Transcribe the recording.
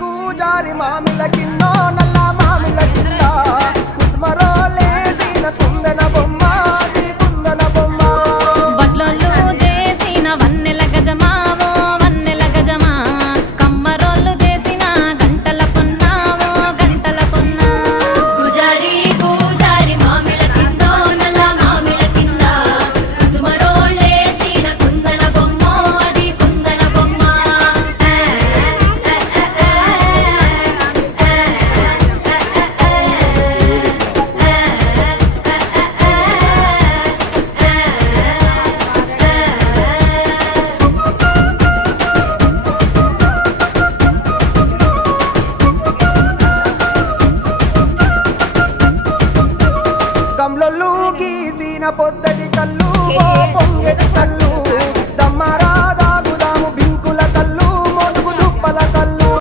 గూజారి మామిల కిందో నల్ల మామిల కింద కుస్మరో లేచిన కుందన బొమ్మ కుందన బొమ్మ వడ్లోళ్ళు చేసిన వన్నెల గజమావో వన్నెల గజమా కమ్మరోళ్ళు చేసిన గంటల పొన్నావో గంటల పొన్నా గుజారి గుజారి మామిల కిందో నల్ల మామిల కింద కుసుమరో లేసిన కుందన బొమ్మ అది కుందన బొమ్మ గమ్లొల్లు గీసిన పొద్ద